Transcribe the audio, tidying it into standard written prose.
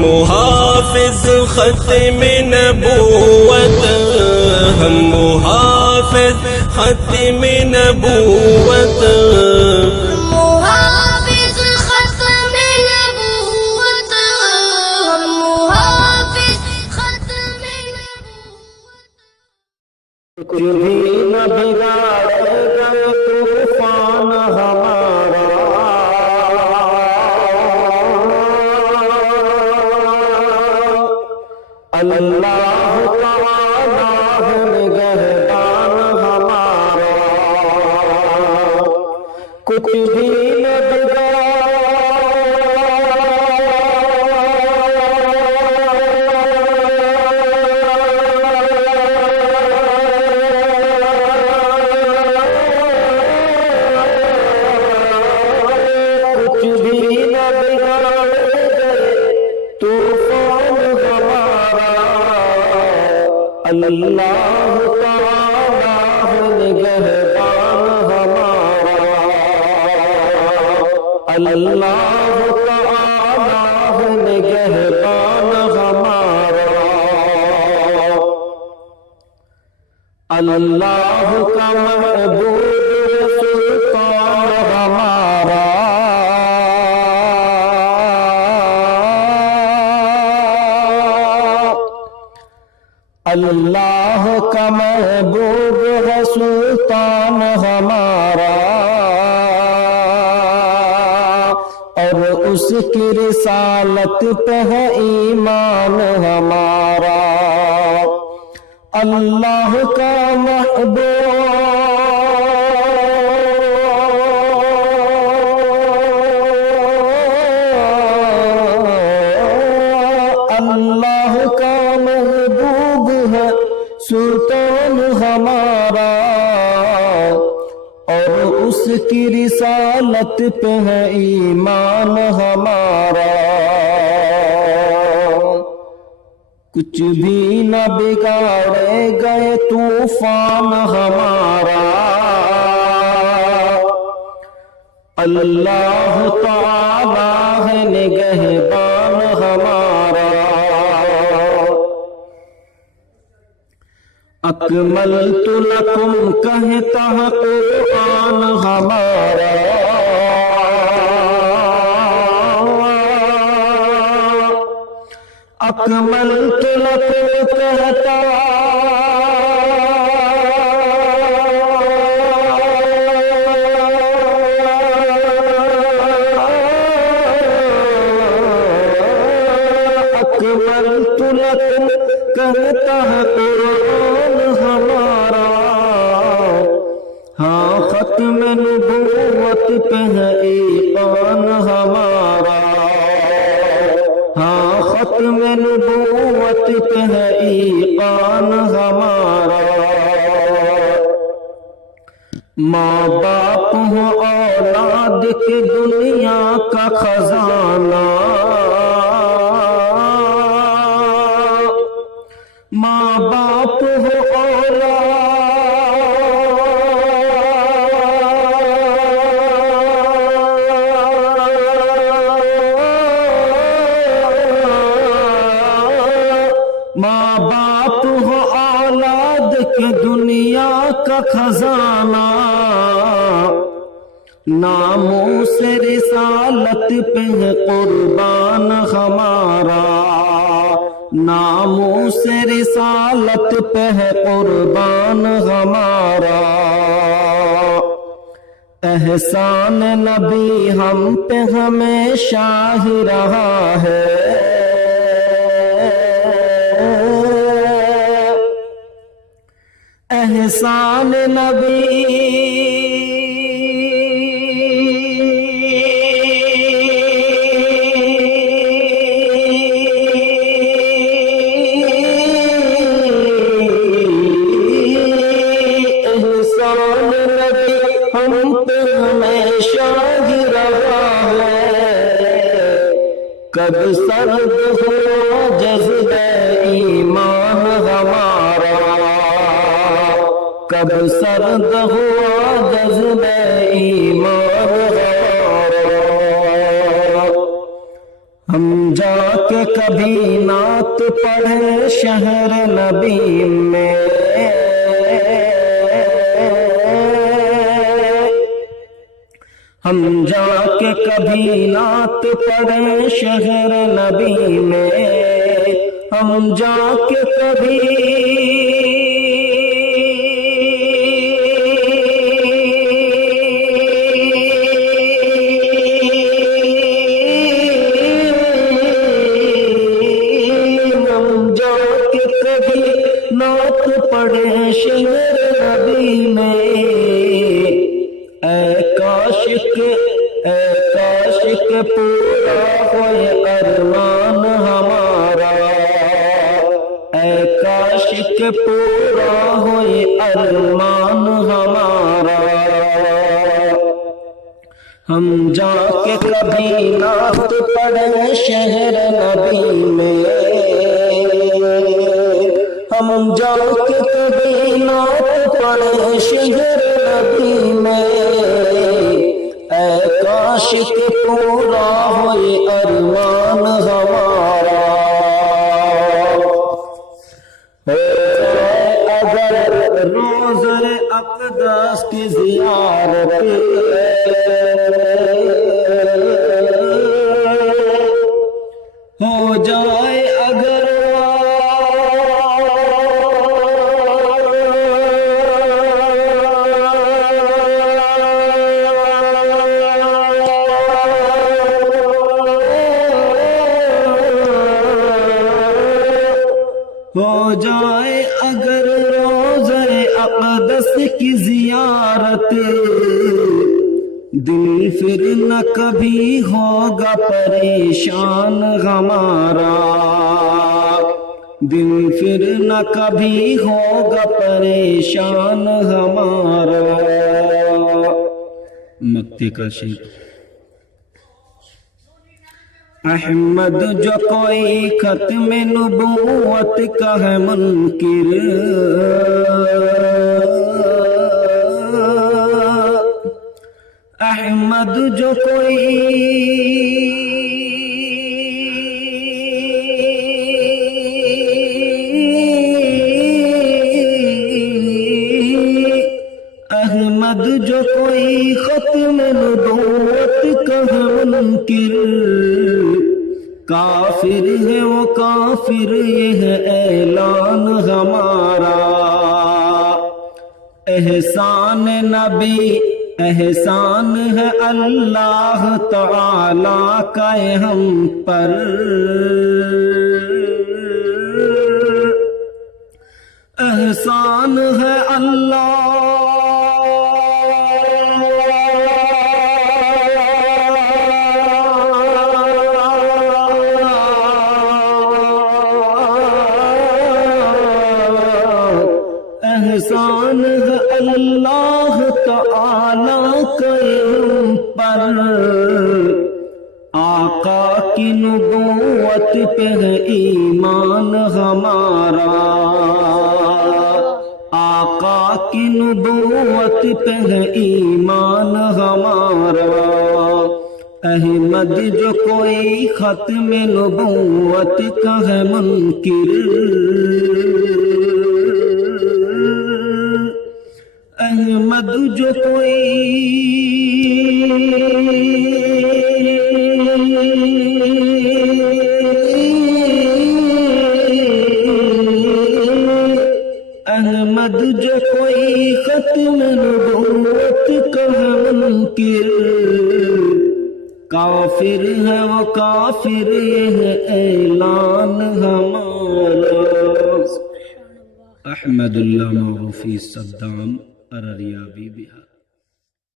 محافظ ختم نبوت، ہم محافظ ختم نبوت، محافظ ختم نبوت، ہم محافظ ختم نبوت۔ کچھ بھی نہ بگاڑے گا طوفان ہمارا، اللہ تعالیٰ ہے نگہبان ہمارا، کچھ بھی نہ اللہ تعالیٰ ہے نگہبان ہمارا، اللہ تعالیٰ ہے نگہبان ہمارا، اللہ کا محبوب سلطان ہمارا، اللہ کا محبوب ہے سلطان ہمارا، اور اس کی رسالت پہ ہے ایمان ہمارا، اللہ کا اللہ کا محبوب ہے سلطان ہمارا، اور اس کی رسالت پہ ہے ایمان ہمارا، کچھ بھی نہ بگاڑے گئے طوفان ہمارا، اللہ تعالیٰ ہے نگہبان ہمارا، اکملت لکم کہتا ہے قرآن ہمارا، اکملت لکم کہتا اکملت لکم کہتا ہے قرآن ہمارا، ہاں ختم نبوت پہ ہے ایمان ہمارا، ہاں ختم نبوت پہ ہے ایمان ہمارا، ماں باپ ہو اولاد کی دنیا کا خزانہ، ماں باپ ہو ماں باپ ہو اولاد کی دنیا کا خزانہ، ناموس رسالت پہ ہے قربان ہمارا، ناموس رسالت پہ ہے قربان ہمارا، احسان نبی ہم پہ ہمیشہ ہی رہا ہے، احسان نبی ہم پہ ہمیشہ ہی رہا ہے، کب سرد ہوا جذبہ ایمان ہمارا، کب سرد ہوا جذبہ ایمان ہمارا، ہم جا کے کبھی نعت پڑھے شہر نبی میں، ہم جا کے کبھی نعت پڑھے شہر نبی میں، ہم جا کے کبھی نعت پڑھے شہر نبی میں، اے کاشق پورا ہوئے ارمان ہمارا، اے کاشق پورا ہوئے ارمان ہمارا، ہم جا کے کبھی نعت پڑھے شہر نبی میں، ہم جا کے کبھی نعت پڑھے شہر نبی میں، اے کاشق پورا ہوئے ارمان ہمارا، اگر روضہ اقدس کی زیارت ہو جائے، اگر ہو جائے اگر روضہ اقدس کی زیارت، دل پھر نہ کبھی ہوگا پریشان ہمارا، دل پھر نہ کبھی ہوگا پریشان ہمارا۔ مکتے کا شعر۔ احمد جو کوئی ختم نبوت کا ہے منکر، احمد جو کوئی احمد جو کوئی ختم نبوت کا ہے منکر، کافر ہے وہ کافر، یہ ہے اعلان ہمارا، احسان نبی احسان ہے اللہ تعالی کا ہم پر، احسان ہے اللہ احسان ہے اللہ تعالی کے ہم پر، آقا کی نبوت پہ ہے ایمان ہمارا، آقا کی نبوت پہ ہے ایمان ہمارا، احمد جو کوئی ختم نبوت کا ہے منکر، احمد جو کوئی احمد جو کوئی ختم نبوت کا ہے منکر، کافر ہے وہ کافر، یہ ہے اعلان ہمارا۔ احمد اللہ معروفی صدام ارریابی بہار۔